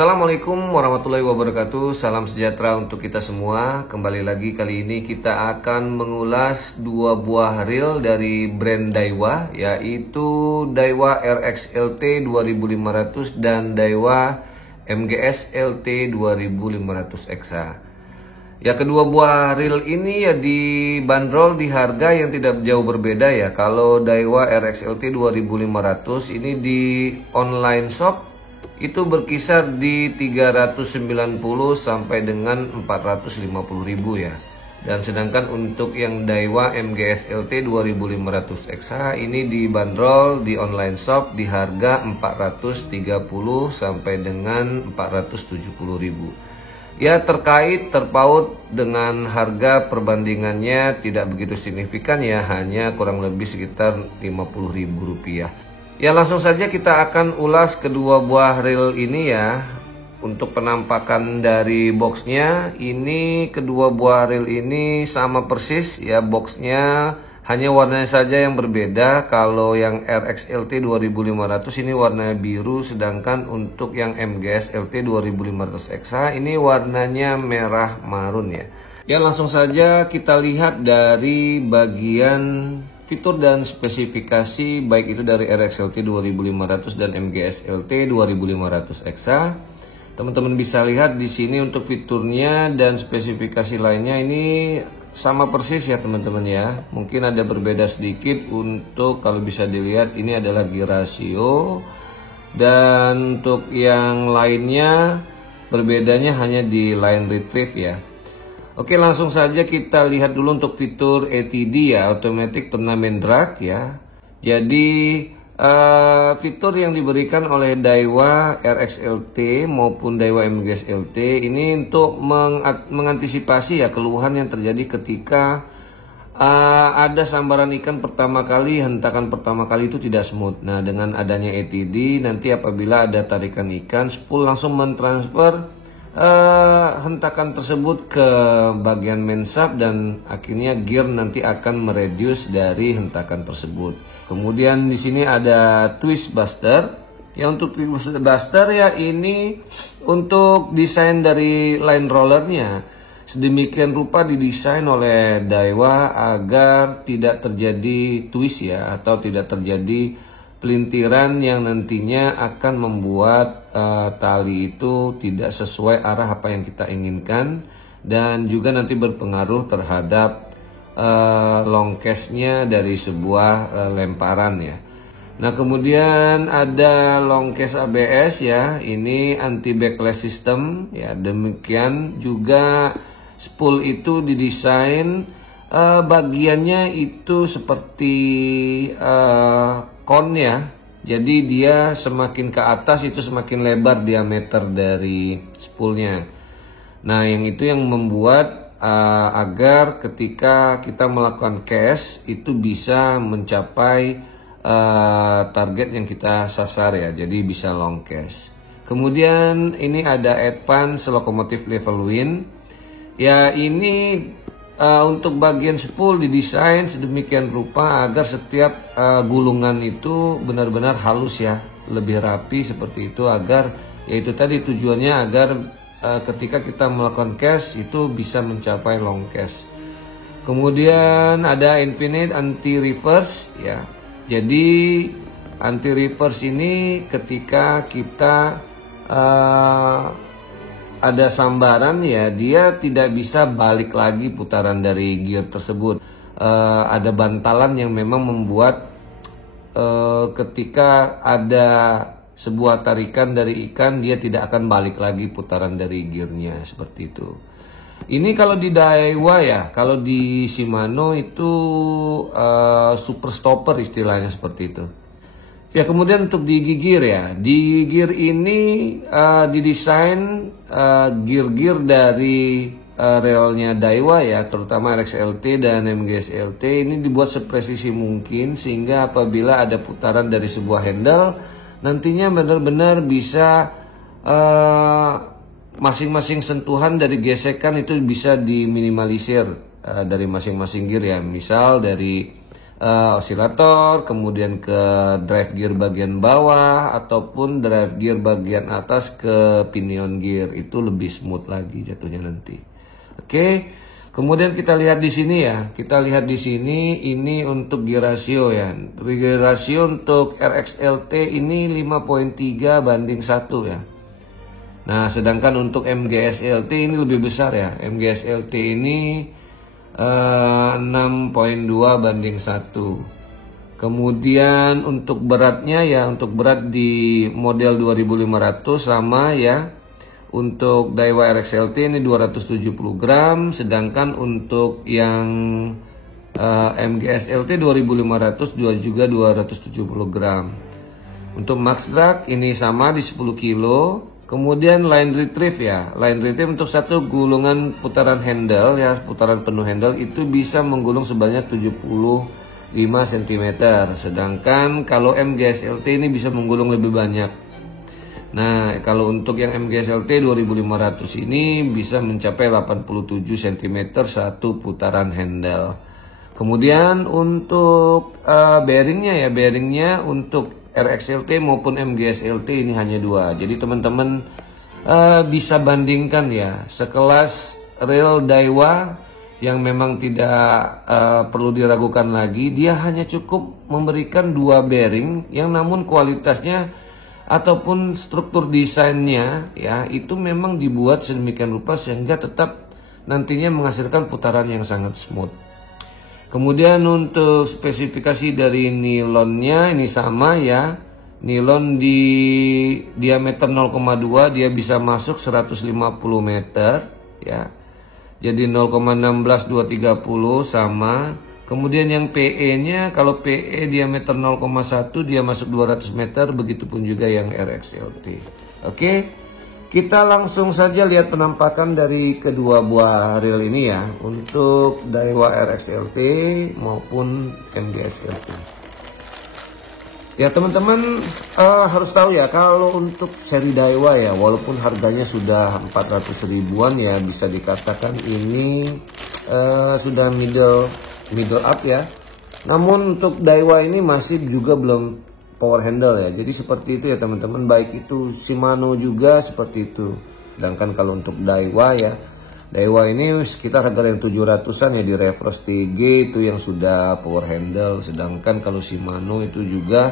Assalamualaikum warahmatullahi wabarakatuh. Salam sejahtera untuk kita semua. Kembali lagi, kali ini kita akan mengulas dua buah reel dari brand Daiwa, yaitu Daiwa RX LT 2500 dan Daiwa MGS LT 2500 EXA. Ya, kedua buah reel ini ya dibanderol di harga yang tidak jauh berbeda ya. Kalau Daiwa RX LT 2500 ini di online shop itu berkisar di 390 sampai dengan 450.000 ya. Dan sedangkan untuk yang Daiwa MGS LT 2500 EXA ini dibanderol di online shop di harga 430 sampai dengan 470.000. Ya, terpaut dengan harga perbandingannya tidak begitu signifikan ya, hanya kurang lebih sekitar Rp50.000. Ya, langsung saja kita akan ulas kedua buah reel ini ya. Untuk penampakan dari boxnya, ini kedua buah reel ini sama persis ya boxnya, hanya warnanya saja yang berbeda. Kalau yang RX LT 2500 ini warna biru, sedangkan untuk yang MGS LT 2500 EXA ini warnanya merah marun ya. Ya, langsung saja kita lihat dari bagian fitur dan spesifikasi baik itu dari RX LT 2500 dan MGS LT 2500 EXA. Teman-teman bisa lihat di sini untuk fiturnya dan spesifikasi lainnya ini sama persis ya teman-teman ya. Mungkin ada berbeda sedikit untuk kalau bisa dilihat ini adalah gear ratio, dan untuk yang lainnya berbedanya hanya di line retrieve ya. Oke, langsung saja kita lihat dulu untuk fitur ATD ya, Automatic Tournament Drag ya. Jadi fitur yang diberikan oleh Daiwa RX LT maupun Daiwa MGS LT ini untuk mengantisipasi ya keluhan yang terjadi ketika ada sambaran ikan pertama kali, hentakan pertama kali itu tidak smooth. Nah, dengan adanya ATD nanti apabila ada tarikan ikan, spool langsung mentransfer hentakan tersebut ke bagian main shaft dan akhirnya gear nanti akan mereduce dari hentakan tersebut. Kemudian di sini ada twist buster. Ya, untuk twist buster ya ini untuk desain dari line rollernya sedemikian rupa didesain oleh Daiwa agar tidak terjadi twist ya, atau tidak terjadi pelintiran yang nantinya akan membuat tali itu tidak sesuai arah apa yang kita inginkan, dan juga nanti berpengaruh terhadap long cast-nya dari sebuah lemparan ya. Nah, kemudian ada long cast ABS ya, ini anti backlash system ya. Demikian juga spool itu didesain bagiannya itu seperti kon ya. Jadi dia semakin ke atas itu semakin lebar diameter dari spoolnya. Nah, yang itu yang membuat agar ketika kita melakukan cast itu bisa mencapai target yang kita sasar ya. Jadi bisa long cast. Kemudian ini ada advance locomotive level wind. Ya, ini untuk bagian spool didesain sedemikian rupa agar setiap gulungan itu benar-benar halus ya, lebih rapi seperti itu, agar yaitu tadi tujuannya agar ketika kita melakukan cast itu bisa mencapai long cast. Kemudian ada infinite anti reverse ya. Jadi anti reverse ini ketika kita ada sambaran ya, dia tidak bisa balik lagi putaran dari gear tersebut. Ada bantalan yang memang membuat ketika ada sebuah tarikan dari ikan, dia tidak akan balik lagi putaran dari gearnya seperti itu. Ini kalau di Daiwa ya, kalau di Shimano itu super stopper istilahnya seperti itu. Ya, kemudian untuk di gear ya, di gear ini didesain gear-gear dari relnya Daiwa ya, terutama RX LT dan MGS LT ini dibuat sepresisi mungkin sehingga apabila ada putaran dari sebuah handle nantinya benar-benar bisa masing-masing sentuhan dari gesekan itu bisa diminimalisir dari masing-masing gear ya. Misal dari osilator, kemudian ke drive gear bagian bawah ataupun drive gear bagian atas ke pinion gear, itu lebih smooth lagi jatuhnya nanti. Oke. Kemudian kita lihat di sini ya. Kita lihat di sini ini untuk gear ratio ya. Gear ratio untuk RXLT ini 5.3 banding 1 ya. Nah, sedangkan untuk MGSLT ini lebih besar ya. MGSLT ini 6.2 banding 1. Kemudian untuk beratnya ya, untuk berat di model 2500 sama ya. Untuk Daiwa RXLT ini 270 gram, sedangkan untuk yang MGSLT 2500 juga 270 gram. Untuk max drag ini sama di 10 kilo. Kemudian line retrieve ya, line retrieve untuk satu gulungan putaran handle ya, putaran penuh handle itu bisa menggulung sebanyak 75 cm. Sedangkan kalau MGSLT ini bisa menggulung lebih banyak. Nah, kalau untuk yang MGSLT 2500 ini bisa mencapai 87 cm satu putaran handle. Kemudian untuk bearingnya ya, bearingnya untuk RXLT maupun MGSLT ini hanya 2. Jadi teman-teman bisa bandingkan ya, sekelas reel Daiwa yang memang tidak perlu diragukan lagi, dia hanya cukup memberikan 2 bearing yang namun kualitasnya ataupun struktur desainnya ya itu memang dibuat sedemikian rupa sehingga tetap nantinya menghasilkan putaran yang sangat smooth. Kemudian untuk spesifikasi dari nilonnya ini sama ya. Nilon di diameter 0,2 dia bisa masuk 150 meter ya. Jadi 0,16230 sama. Kemudian yang PE-nya, kalau PE diameter 0,1 dia masuk 200 meter, begitupun juga yang RXLT. Oke, kita langsung saja lihat penampakan dari kedua buah reel ini ya, untuk Daiwa RXLT maupun MGSLT. Ya teman-teman harus tahu ya, kalau untuk seri Daiwa ya, walaupun harganya sudah 400 ribuan ya, bisa dikatakan ini sudah middle up ya. Namun untuk Daiwa ini masih juga belum power handle ya. Jadi seperti itu ya teman-teman, baik itu Shimano juga seperti itu. Sedangkan kalau untuk Daiwa ya, Daiwa ini sekitar harga yang 700-an ya, di reverse TG itu yang sudah power handle. Sedangkan kalau Shimano itu juga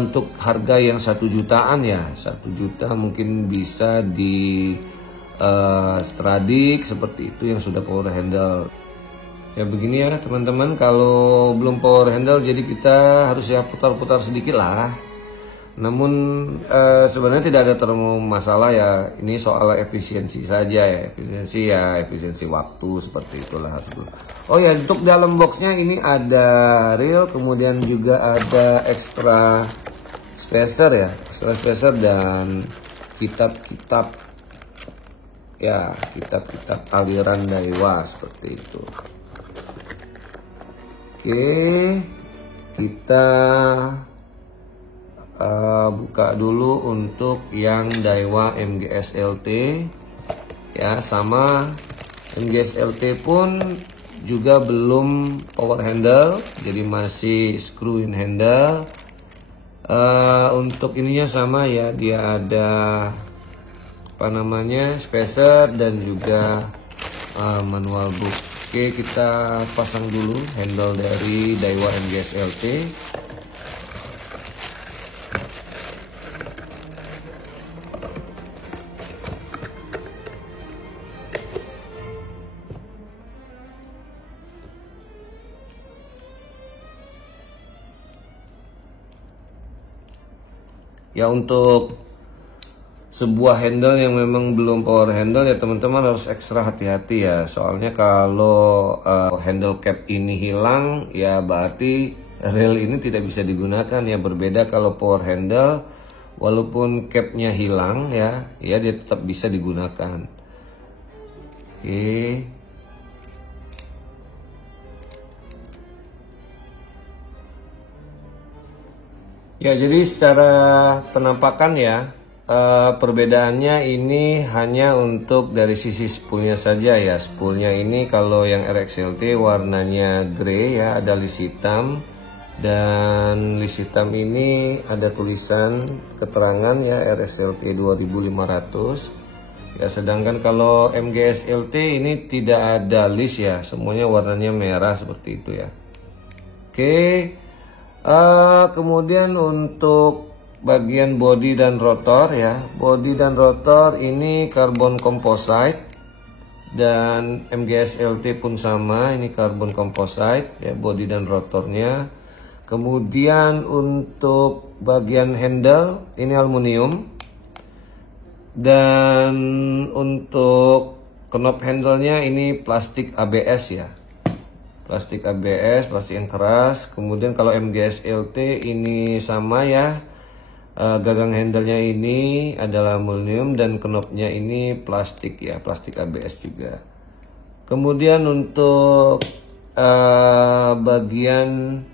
untuk harga yang 1 jutaan ya, 1 juta mungkin bisa di Stradic seperti itu yang sudah power handle. Ya begini ya teman-teman, kalau belum power handle jadi kita harus ya putar-putar sedikit lah. Namun sebenarnya tidak ada terlalu masalah ya, ini soal efisiensi saja ya, efisiensi waktu seperti itulah. Oh ya, untuk dalam boxnya ini ada reel, kemudian juga ada extra spacer ya, extra spacer dan kitab-kitab ya, kitab-kitab aliran Daiwa seperti itu. Oke, kita buka dulu untuk yang Daiwa MGSLT ya, sama MGSLT pun juga belum power handle, jadi masih screw in handle. Untuk ininya sama ya, dia ada apa namanya, spacer dan juga manual book. Oke, kita pasang dulu handle dari Daiwa MGSLT. Ya, untuk sebuah handle yang memang belum power handle ya teman-teman harus ekstra hati-hati ya, soalnya kalau handle cap ini hilang ya berarti reel ini tidak bisa digunakan ya. Berbeda kalau power handle, walaupun capnya hilang ya dia tetap bisa digunakan. Oke, ya jadi secara penampakan ya, perbedaannya ini hanya untuk dari sisi spoolnya saja ya. Spoolnya ini kalau yang RXLT warnanya grey ya, ada list hitam, dan list hitam ini ada tulisan keterangan ya RXLT 2500 ya, sedangkan kalau MGS LT ini tidak ada list ya, semuanya warnanya merah seperti itu ya. Oke, kemudian untuk bagian bodi dan rotor ya, bodi dan rotor ini karbon composite, dan MGS LT pun sama, ini karbon composite ya bodi dan rotornya. Kemudian untuk bagian handle ini aluminium, dan untuk knob handle-nya ini plastik ABS ya, plastik ABS, plastik yang keras. Kemudian kalau MGS LT ini sama ya, gagang handle-nya ini adalah aluminium dan knobnya ini plastik ya, plastik ABS juga. Kemudian untuk bagian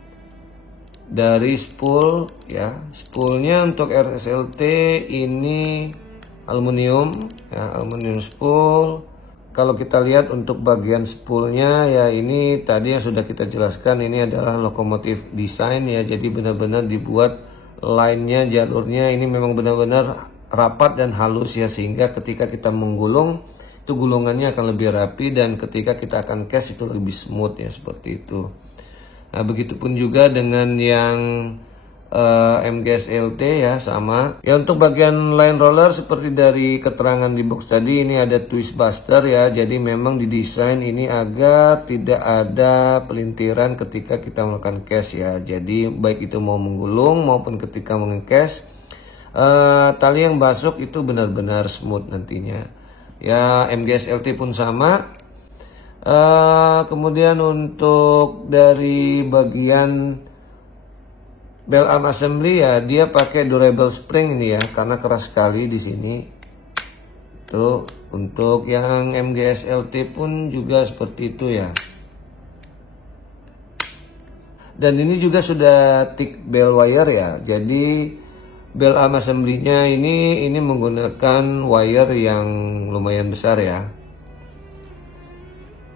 dari spool ya, spoolnya untuk RXLT ini aluminium ya, aluminium spool. Kalau kita lihat untuk bagian spoolnya ya, ini tadi yang sudah kita jelaskan, ini adalah lokomotif design ya, jadi benar-benar dibuat line-nya, jalurnya ini memang benar-benar rapat dan halus ya, sehingga ketika kita menggulung itu gulungannya akan lebih rapi, dan ketika kita akan cast itu lebih smooth ya, seperti itu. Nah, begitupun juga dengan yang MGS LT ya, sama ya. Untuk bagian line roller seperti dari keterangan di box tadi, ini ada twist buster ya, jadi memang didesain ini agar tidak ada pelintiran ketika kita melakukan cast ya. Jadi baik itu mau menggulung maupun ketika mengcast, tali yang masuk itu benar-benar smooth nantinya ya. MGS LT pun sama. Kemudian untuk dari bagian bell arm assembly ya, dia pakai durable spring ini ya, karena keras sekali di sini. Tuh, untuk yang MGS LT pun juga seperti itu ya. Dan ini juga sudah thick bell wire ya. Jadi bell arm assembly-nya ini menggunakan wire yang lumayan besar ya.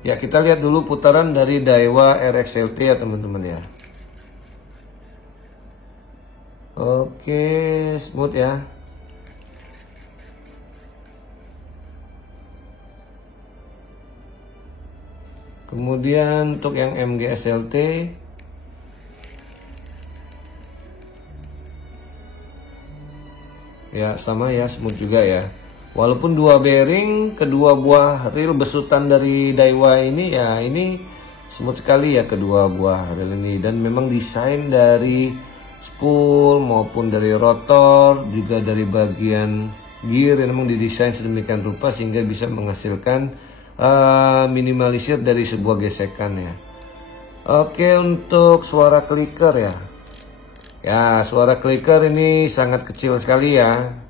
Ya, kita lihat dulu putaran dari Daiwa RXLT ya teman-teman ya. Oke, smooth ya. Kemudian untuk yang MGS LT ya, sama ya, smooth juga ya. Walaupun dua bearing, kedua buah reel besutan dari Daiwa ini ya, ini smooth sekali ya kedua buah reel ini, dan memang desain dari spool maupun dari rotor, juga dari bagian gear yang memang didesain sedemikian rupa sehingga bisa menghasilkan minimalisir dari sebuah gesekan ya. Oke, untuk suara clicker ya. Ya, suara clicker ini sangat kecil sekali ya.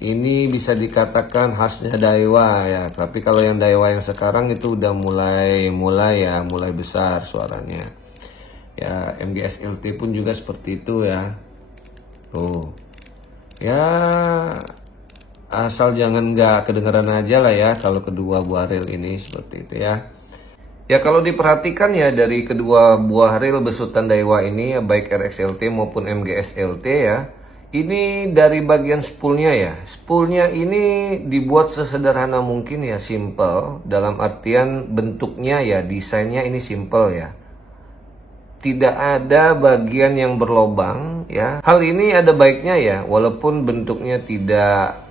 Ini bisa dikatakan khasnya Daiwa ya. Tapi kalau yang Daiwa yang sekarang itu udah mulai besar suaranya. Ya, MGS LT pun juga seperti itu ya. Tuh. Ya, asal jangan nggak kedengeran aja lah ya kalau kedua buah reel ini, seperti itu ya. Ya, kalau diperhatikan ya dari kedua buah reel besutan Daiwa ini ya, baik RXLT maupun MGS LT ya, ini dari bagian spoolnya ya. Spoolnya ini dibuat sesederhana mungkin ya, simple, dalam artian bentuknya ya, desainnya ini simple ya. Tidak ada bagian yang berlobang ya. Hal ini ada baiknya ya, walaupun bentuknya tidak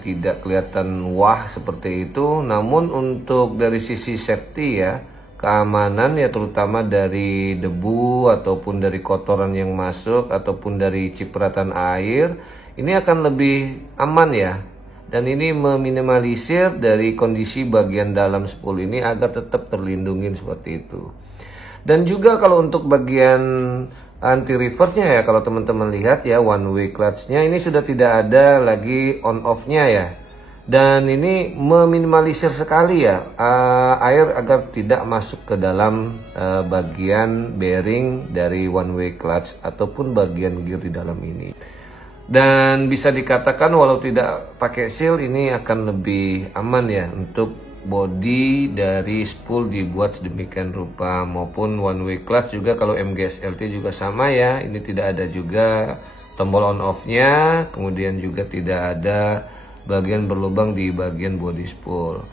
tidak kelihatan wah seperti itu, namun untuk dari sisi safety ya, keamanan ya, terutama dari debu ataupun dari kotoran yang masuk ataupun dari cipratan air, ini akan lebih aman ya. Dan ini meminimalisir dari kondisi bagian dalam spool ini agar tetap terlindungi seperti itu. Dan juga kalau untuk bagian anti reverse-nya ya, kalau teman-teman lihat ya, one way clutch-nya ini sudah tidak ada lagi on off-nya ya. Dan ini meminimalisir sekali ya air agar tidak masuk ke dalam bagian bearing dari one way clutch ataupun bagian gear di dalam ini. Dan bisa dikatakan walau tidak pakai seal ini akan lebih aman ya untuk bodi dari spool dibuat sedemikian rupa, maupun one way clutch juga kalau MGS LT juga sama ya. Ini tidak ada juga tombol on off nya, kemudian juga tidak ada bagian berlubang di bagian bodi spool.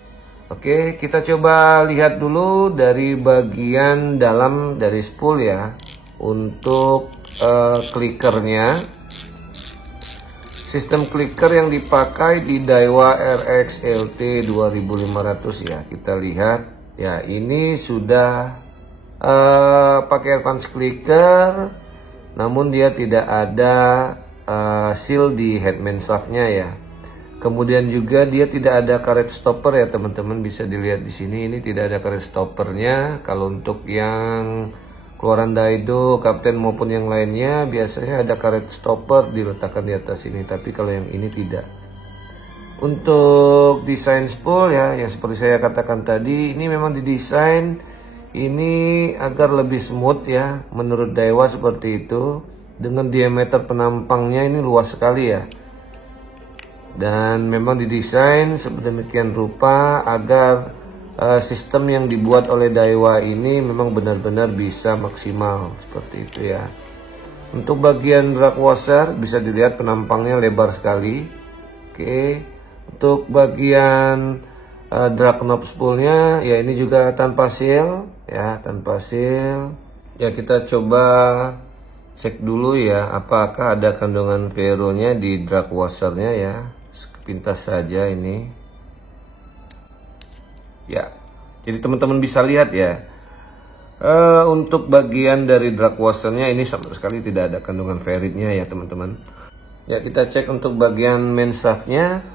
Oke, kita coba lihat dulu dari bagian dalam dari spool ya. Untuk klikernya, sistem clicker yang dipakai di Daiwa RX LT 2500 ya. Kita lihat ya, ini sudah pakai advance clicker, namun dia tidak ada seal di headman shaftnya ya. Kemudian juga dia tidak ada karet stopper ya teman-teman, bisa dilihat di sini ini tidak ada karet stoppernya. Kalau untuk yang keluaran Daido, Kapten maupun yang lainnya biasanya ada karet stopper diletakkan di atas ini, tapi kalau yang ini tidak. Untuk desain spool ya, yang seperti saya katakan tadi, ini memang didesain ini agar lebih smooth ya, menurut Daiwa seperti itu. Dengan diameter penampangnya ini luas sekali ya, dan memang didesain sedemikian rupa agar sistem yang dibuat oleh Daiwa ini memang benar-benar bisa maksimal seperti itu ya. Untuk bagian drag washer bisa dilihat penampangnya lebar sekali. Oke, untuk bagian drag knob spoolnya ya ini juga tanpa seal ya, tanpa seal ya. Kita coba cek dulu ya, apakah ada kandungan veronya di drag washernya ya. Sepintas saja ini ya, jadi teman-teman bisa lihat ya, untuk bagian dari drag washernya ini sama sekali tidak ada kandungan ferritnya ya teman-teman ya. Kita cek untuk bagian main shaftnya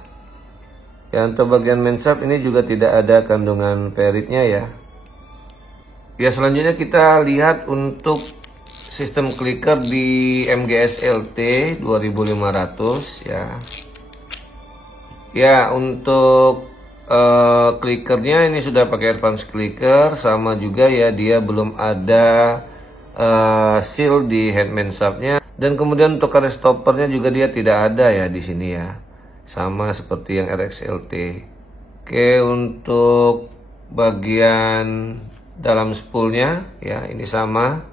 ya, untuk bagian main shaft ini juga tidak ada kandungan ferritnya ya. Ya, selanjutnya kita lihat untuk sistem clicker di MGS LT 2500 ya. Ya, untuk clickernya ini sudah pakai advance clicker, sama juga ya, dia belum ada seal di headman shaftnya, dan kemudian untuk karet stoppernya juga dia tidak ada ya di sini ya, sama seperti yang RXLT. Oke, untuk bagian dalam spoolnya ya ini sama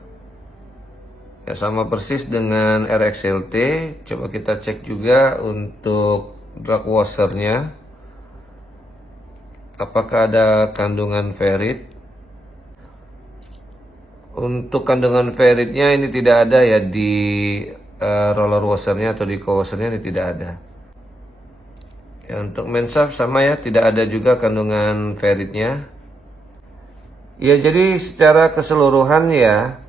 ya, sama persis dengan RXLT. Coba kita cek juga untuk drag washernya, apakah ada kandungan ferrit. Untuk kandungan ferritnya ini tidak ada ya di roller washernya atau di co-washernya, ini tidak ada ya. Untuk main shaft sama ya, tidak ada juga kandungan ferritnya ya. Jadi secara keseluruhan ya,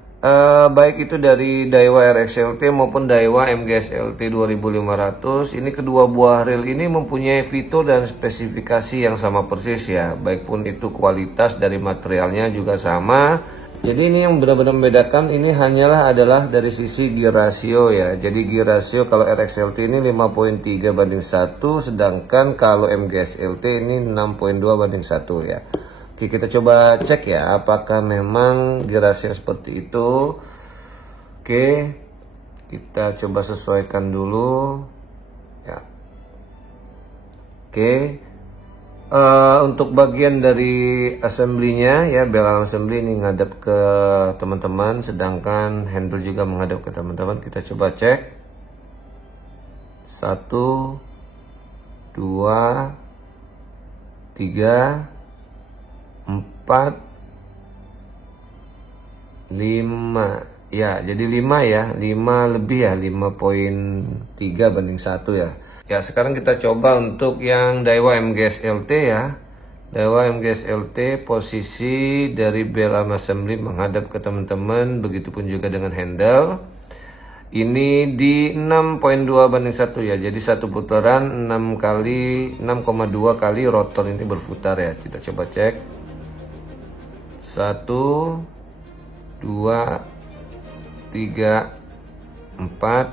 baik itu dari Daiwa RXLT maupun Daiwa MGS LT 2500, ini kedua buah reel ini mempunyai fitur dan spesifikasi yang sama persis ya, baik pun itu kualitas dari materialnya juga sama. Jadi ini yang benar-benar membedakan ini hanyalah adalah dari sisi gear ratio ya. Jadi gear ratio kalau RXLT ini 5.3/1, sedangkan kalau MGS LT ini 6.2/1 ya. Oke, kita coba cek ya, apakah memang gear ratio seperti itu. Oke, kita coba sesuaikan dulu ya. Oke, untuk bagian dari assembly-nya ya, bel assembly ini ngadep ke teman-teman, sedangkan handle juga menghadap ke teman-teman. Kita coba cek 1 2 3 4 5 ya, jadi 5 ya, 5 lebih ya, 5.3/1 ya. Ya, sekarang kita coba untuk yang Daiwa MGS LT ya. Daiwa MGS LT posisi dari bel arm assembly menghadap ke teman-teman, begitupun juga dengan handle. Ini di 6.2/1 ya. Jadi satu putaran 6,2 kali rotor ini berputar ya. Kita coba cek. 1 2 3 4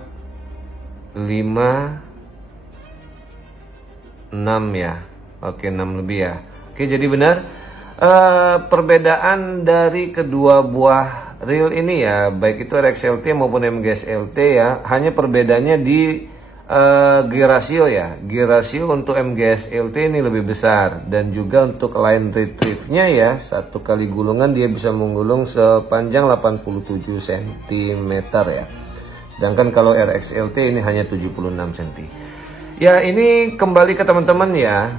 5 6 ya. Oke, 6 lebih ya. Oke, jadi benar perbedaan dari kedua buah reel ini ya, baik itu RXLT maupun MGS LT ya, hanya perbedaannya di gear ratio ya. Gear ratio untuk MGS LT ini lebih besar, dan juga untuk line retrieve-nya ya, satu kali gulungan dia bisa menggulung sepanjang 87 cm ya. Sedangkan kalau RX LT ini hanya 76 cm. Ya, ini kembali ke teman-teman ya,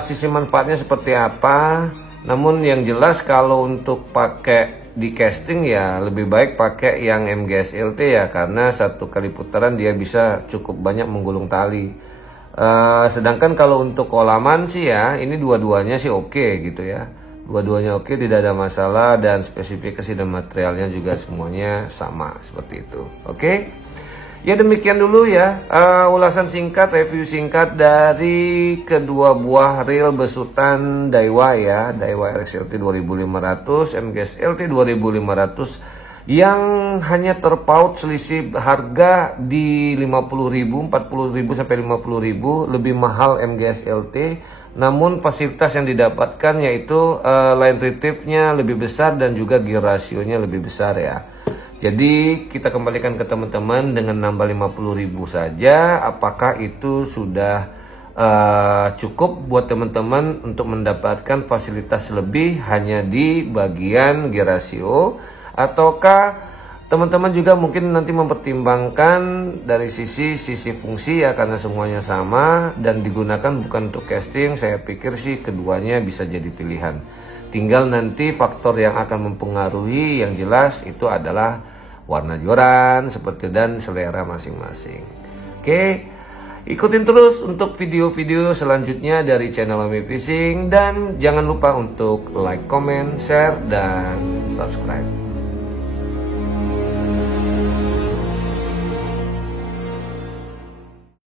sisi manfaatnya seperti apa. Namun yang jelas kalau untuk pakai di casting ya lebih baik pakai yang MGS LT ya, karena satu kali putaran dia bisa cukup banyak menggulung tali. Sedangkan kalau untuk kolaman sih ya, ini dua-duanya sih oke gitu ya. Dua-duanya oke, tidak ada masalah, dan spesifikasi dan materialnya juga semuanya sama seperti itu. Oke. Ya, demikian dulu ya ulasan singkat, review singkat dari kedua buah reel besutan Daiwa ya, Daiwa RX LT 2500, MGS LT 2500, yang hanya terpaut selisih harga di 50.000, 40.000 sampai 50.000, lebih mahal MGS LT. Namun fasilitas yang didapatkan yaitu line retrieve-nya lebih besar dan juga gear ratio-nya lebih besar ya. Jadi kita kembalikan ke teman-teman dengan nambah 50.000 saja. Apakah itu sudah cukup buat teman-teman untuk mendapatkan fasilitas lebih hanya di bagian gear ratio? Ataukah teman-teman juga mungkin nanti mempertimbangkan dari sisi fungsi ya, karena semuanya sama dan digunakan bukan untuk casting? Saya pikir sih keduanya bisa jadi pilihan. Tinggal nanti faktor yang akan mempengaruhi yang jelas itu adalah warna joran seperti dan selera masing-masing. Oke, ikutin terus untuk video-video selanjutnya dari channel Mami Fishing, dan jangan lupa untuk like, comment, share, dan subscribe.